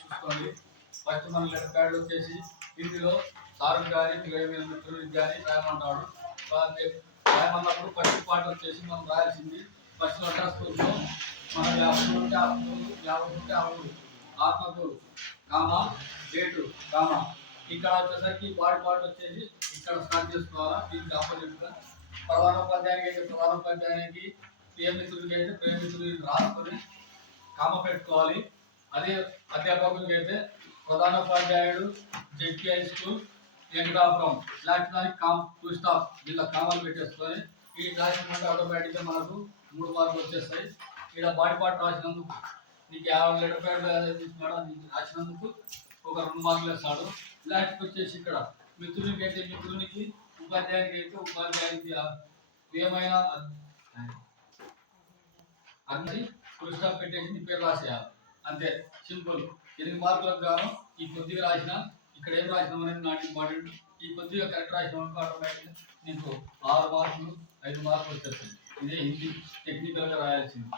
చూసుకోండి. ఫస్ట్ మన letter pad వచ్చేసి ఇందులో సార్ కానీ మిత్రులకి కానీ రాయమంటాడు. రాయమన్నప్పుడు ఫస్ట్ పార్ట్ వచ్చేసి మనం రాయాల్సింది ఫస్ట్ లెటర్ స్కూల్లో మన 50 ఉంటే 50 ఉంటే 50 ఆత్మకు కామా డేటు కామా. ఇక్కడ వచ్చేసరికి బాడీ పార్ట్ వచ్చేసి ఇక్కడ స్టార్ట్ చేసుకోవాలా. దీనికి ఆపోజిట్గా ప్రధానోపాధ్యాయునికి అయితే ప్రధానోపాధ్యాయునికి, ప్రియమిత్రుడికి అయితే ప్రియమిత్రుడిని రాసుకొని కామ పెట్టుకోవాలి. అదే అధ్యాపకుడికి అయితే ప్రధానోపాధ్యాయుడు జెడ్పీ హై స్కూల్ వెంకటాపురం ఇలాంటి దానికి ఫుల్ స్టాప్ ఇలా కామాలు పెట్టేసుకొని ఈ రాసినప్పుడు ఆటోమేటిక్గా మనకు 3 మార్కులు వచ్చేస్తాయి. ఇక్కడ బాడీ పార్ట్ రాసినందుకు నీకు 50 లెటర్ ప్యాడ్ తీసుకున్నాడు రాసినందుకు ఒక 2 మార్కులు వేస్తాడు. లాస్ట్కి వచ్చేసి ఇక్కడ మిత్రునికి అయితే మిత్రునికి, ఉపాధ్యాయునికి అయితే ఉపాధ్యాయునికి ఏమైనా అన్ని ఫుల్ స్టాప్ పెట్టేసి నీ పేరు రాసేయాలి. అంతే సింపుల్. 8 మార్కులకు గాను ఈ కొద్దిగా రాసిన ఇక్కడ ఏం రాసినాం అనేది నాట్ ఇంపార్టెంట్. ఈ కొద్దిగా కరెక్ట్ రాసిన ఆటోమేటిక్గా నీకు 6 మార్కులు 5 మార్కులు వచ్చేస్తాయి. ఇదే హిందీ టెక్నికల్గా రాయాల్సింది.